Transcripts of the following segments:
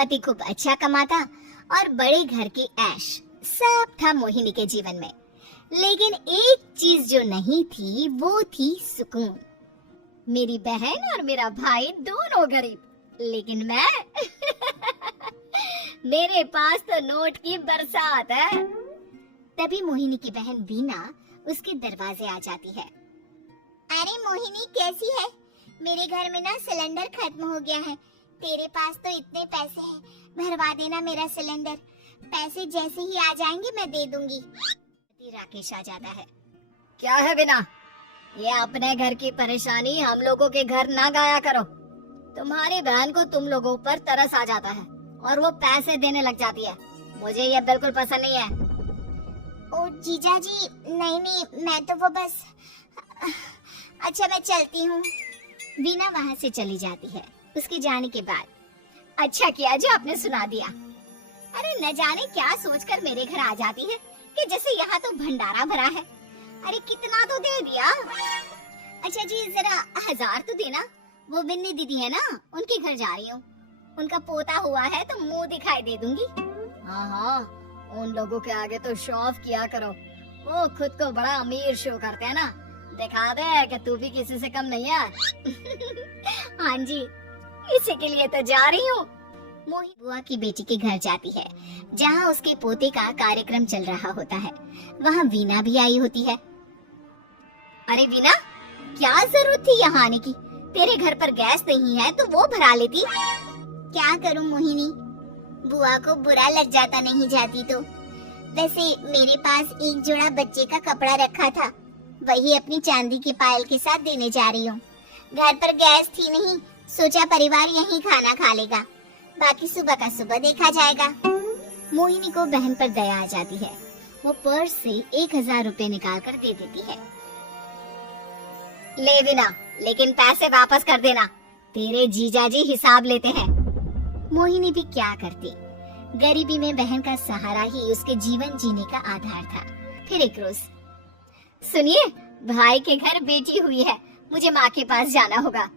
पति खूब अच्छा कमाता और बड़े घर की ऐश सब था मोहिनी के जीवन में। लेकिन एक चीज जो नहीं थी वो थी सुकून। मेरी बहन और मेरा भाई दोनों गरीब, लेकिन मैं मेरे पास तो नोट की बरसात है। तभी मोहिनी की बहन वीना उसके दरवाजे आ जाती है। अरे मोहिनी कैसी है? मेरे घर में ना सिलेंडर खत्म हो गया है। तेरे पास तो इतने पैसे हैं, भरवा देना मेरा सिलेंडर। पैसे जैसे ही आ जाएंगे मैं दे दूंगी। राकेश आ जाता है। क्या है वीना, ये अपने घर की परेशानी हम लोगों के घर ना गाया करो। तुम्हारी बहन को तुम लोगों पर तरस आ जाता है और वो पैसे देने लग जाती है। मुझे ये बिल्कुल पसंद नहीं है। ओ जीजा जी, नहीं, मैं तो वो बस। अच्छा मैं चलती हूँ। वीना वहाँ से चली जाती है। उसके जाने के बाद अच्छा किया जो आपने सुना दिया। अरे न जाने क्या सोचकर मेरे घर आ जाती है कि जैसे यहाँ तो भंडारा भरा है। अरे कितना तो दे दिया। अच्छा जी जरा 1000 तो देना। वो बिन्नी दीदी है ना, उनके घर जा रही हूँ। उनका पोता हुआ है तो मुंह दिखाई दे दूंगी। हाँ, उन लोगों के आगे तो शो ऑफ किया करो। वो खुद को बड़ा अमीर शो करते हैं ना, दिखा दे कि तू भी किसी से कम नहीं है। हाँ जी, इसी के लिए तो जा रही हूँ। मोहिनी बुआ की बेटी के घर जाती है जहाँ उसके पोते का कार्यक्रम चल रहा होता है। वहाँ वीना भी आई होती है। अरे वीना, क्या जरूरत थी यहाँ आने की? तेरे घर पर गैस नहीं है तो वो भरा लेती। क्या करूँ मोहिनी, बुआ को बुरा लग जाता नहीं जाती तो। वैसे मेरे पास एक जोड़ा बच्चे का कपड़ा रखा था, वही अपनी चांदी के पायल के साथ देने जा रही हूँ। घर पर गैस थी नहीं, सोचा परिवार यहीं खाना खा लेगा, बाकी सुबह का सुबह देखा जाएगा। मोहिनी को बहन पर दया आ जाती है। वो पर्स से 1000 रुपए निकाल कर दे देती है। ले वीना, लेकिन पैसे वापस कर देना, तेरे जीजाजी हिसाब लेते हैं। मोहिनी भी क्या करती, गरीबी में बहन का सहारा ही उसके जीवन जीने का आधार था। फिर एक रोज, सुनिए, भाई के घर बेटी हुई है, मुझे माँ के पास जाना होगा।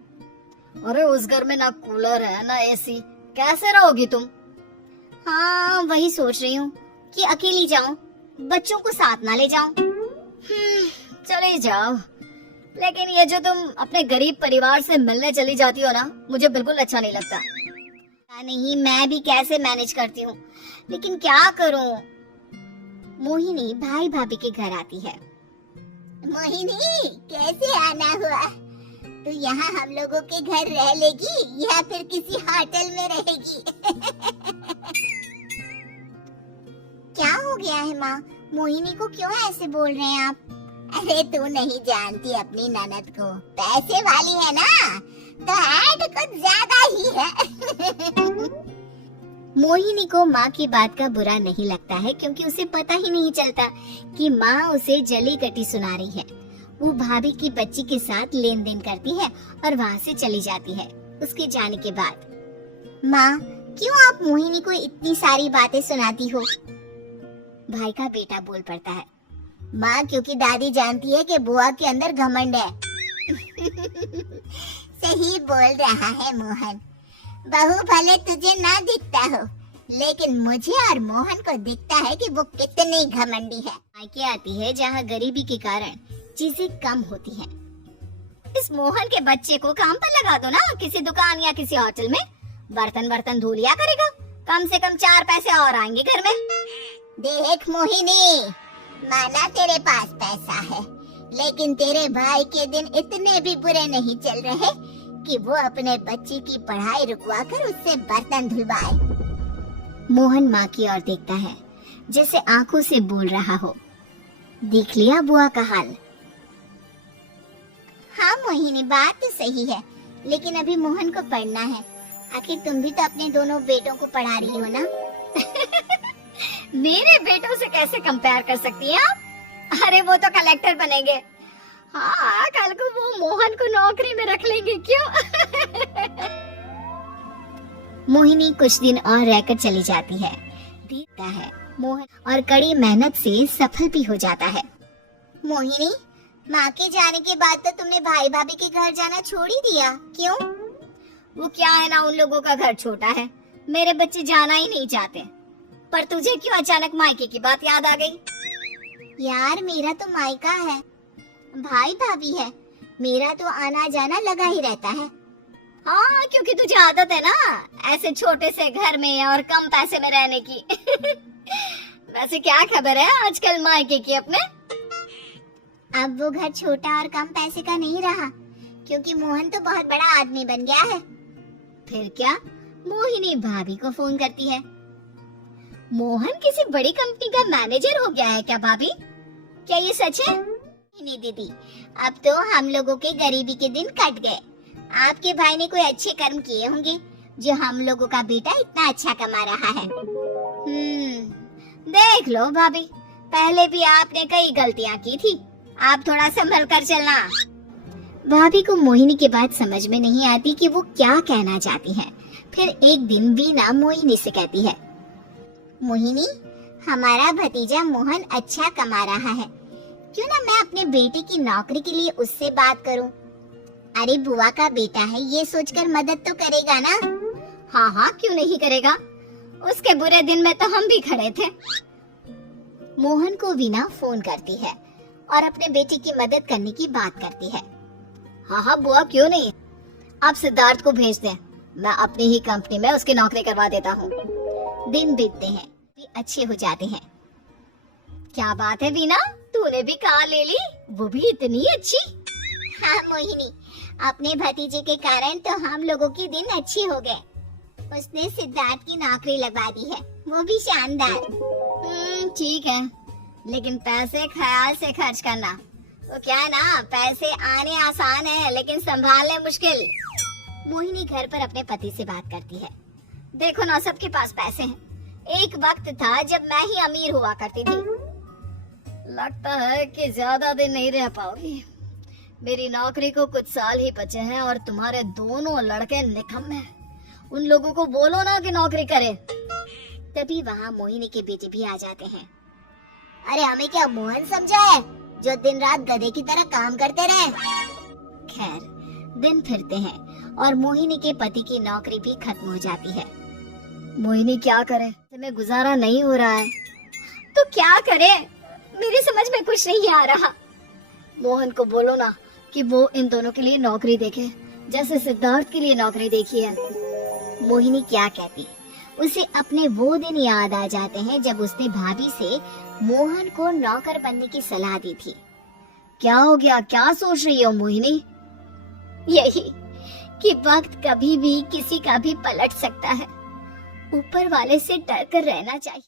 अरे उस घर में ना कूलर है ना एसी, कैसे रहोगी तुम? हाँ वही सोच रही हूँ कि अकेली जाऊं, बच्चों को साथ ना ले जाऊं। चले जाओ, लेकिन ये जो तुम अपने गरीब परिवार से मिलने चली जाती हो ना, मुझे बिल्कुल अच्छा नहीं लगता। नहीं, मैं भी कैसे मैनेज करती हूँ, लेकिन क्या करूँ। मोहिनी भाई भाभी के घर आती है। मोहिनी कैसे आना हुआ? तो यहाँ हम लोगों के घर रह लेगी या फिर किसी होटल में रहेगी? क्या हो गया है माँ, मोहिनी को क्यों ऐसे बोल रहे हैं आप? अरे तू नहीं जानती अपनी ननद को, पैसे वाली है ना, तो ऐड कुछ ज्यादा ही है। मोहिनी को माँ की बात का बुरा नहीं लगता है, क्योंकि उसे पता ही नहीं चलता कि माँ उसे जली कटी सुना रही है। वो भाभी की बच्ची के साथ लेन देन करती है और वहाँ से चली जाती है। उसके जाने के बाद, माँ क्यों आप मोहिनी को इतनी सारी बातें सुनाती हो? भाई का बेटा बोल पड़ता है। माँ क्योंकि दादी जानती है कि बुआ के अंदर घमंड है। सही बोल रहा है मोहन, बहू भले तुझे ना दिखता हो, लेकिन मुझे और मोहन को दिखता है कि वो कितनी घमंडी है। मायके आती है जहाँ गरीबी के कारण चीजें कम होती हैं। इस मोहन के बच्चे को काम पर लगा दो ना, किसी दुकान या किसी होटल में, बर्तन धो लिया करेगा, कम से कम 4 पैसे और आएंगे घर में। देख मोहिनी, माना तेरे पास पैसा है, लेकिन तेरे भाई के दिन इतने भी बुरे नहीं चल रहे कि वो अपने बच्चे की पढ़ाई रुकवा कर उससे बर्तन धुलवाए। मोहन माँ की ओर देखता है, जैसे आंखों से बोल रहा हो, देख लिया बुआ का हाल। हाँ मोहिनी, बात तो सही है, लेकिन अभी मोहन को पढ़ना है। आखिर तुम भी तो अपने दोनों बेटों को पढ़ा रही हो ना। मेरे बेटों से कैसे कंपेयर कर सकती हैं आप? अरे वो तो कलेक्टर बनेंगे। हाँ, कल को वो मोहन को नौकरी में रख लेंगे क्यों? मोहिनी कुछ दिन और रहकर चली जाती है। देखता है मोहन और कड़ी मेहनत से सफल भी हो जाता है। मोहिनी, माँ के जाने के बाद तो तुमने भाई भाभी के घर जाना छोड़ ही दिया, क्यों? वो क्या है ना, उन लोगों का घर छोटा है, मेरे बच्चे जाना ही नहीं चाहते, पर तुझे क्यों अचानक मायके की बात याद आ गई? यार मेरा तो मायका है, भाई भाभी है, मेरा तो आना जाना लगा ही रहता है। हाँ, क्योंकि तुझे आदत है ना ऐसे छोटे से घर में और कम पैसे में रहने की। वैसे क्या खबर है आजकल मायके की अपने? अब वो घर छोटा और कम पैसे का नहीं रहा, क्योंकि मोहन तो बहुत बड़ा आदमी बन गया है। फिर क्या? मोहिनी भाभी को फोन करती है। मोहन किसी बड़ी कंपनी का मैनेजर हो गया है क्या भाभी? क्या ये सच है? नहीं दीदी, अब तो हम लोगों के गरीबी के दिन कट गए। आपके भाई ने कोई अच्छे कर्म किए होंगे जो हम लोगों का बेटा इतना अच्छा कमा रहा है। देख लो भाभी, पहले भी आपने कई गलतियां की थी, आप थोड़ा संभल कर चलना। भाभी को मोहिनी की बात समझ में नहीं आती कि वो क्या कहना चाहती है। फिर एक दिन वीना मोहिनी से कहती है, मोहिनी, हमारा भतीजा मोहन अच्छा कमा रहा है, क्यों ना मैं अपने बेटे की नौकरी के लिए उससे बात करूं? अरे बुआ का बेटा है, ये सोचकर मदद तो करेगा ना? हाँ हाँ, क्यों नहीं करेगा, उसके बुरे दिन में तो हम भी खड़े थे। मोहन को वीना फोन करती है और अपने बेटे की मदद करने की बात करती है। हाँ हाँ बुआ, क्यों नहीं, आप सिद्धार्थ को भेज दें, मैं अपनी ही कंपनी में उसकी नौकरी करवा देता हूँ। दिन बीतते हैं, भी अच्छे हो जाते हैं। क्या बात है वीना, तूने भी कार ले ली, वो भी इतनी अच्छी? हाँ मोहिनी, अपने भतीजे के कारण तो हम लोगों के दिन अच्छे हो गए। उसने सिद्धार्थ की नौकरी लगवा दी है, वो भी शानदार। ठीक है, लेकिन पैसे ख्याल से खर्च करना। तो क्या है ना, पैसे आने आसान है लेकिन संभालने मुश्किल। मोहिनी घर पर अपने पति से बात करती है। देखो ना, सबके पास पैसे हैं। एक वक्त था जब मैं ही अमीर हुआ करती थी। लगता है कि ज्यादा दिन नहीं रह पाओगी। मेरी नौकरी को कुछ साल ही बचे हैं और तुम्हारे दोनों लड़के निकम्मे हैं। उन लोगों को बोलो ना कि नौकरी करे। तभी वहाँ मोहिनी के बेटे भी आ जाते हैं। अरे हमें क्या मोहन समझा है जो दिन रात गधे की तरह काम करते रहे? खैर, दिन फिरते हैं और मोहिनी के पति की नौकरी भी खत्म हो जाती है। मोहिनी क्या करे, में गुजारा नहीं हो रहा है तो क्या करे, मेरी समझ में कुछ नहीं आ रहा। मोहन को बोलो ना कि वो इन दोनों के लिए नौकरी देखे, जैसे सिद्धार्थ के लिए नौकरी देखी है। मोहिनी क्या कहती, उसे अपने वो दिन याद आ जाते हैं जब उसने भाभी से मोहन को नौकर बनने की सलाह दी थी। क्या हो गया, क्या सोच रही हो मोहिनी? यही कि वक्त कभी भी किसी का भी पलट सकता है, ऊपर वाले से डर कर रहना चाहिए।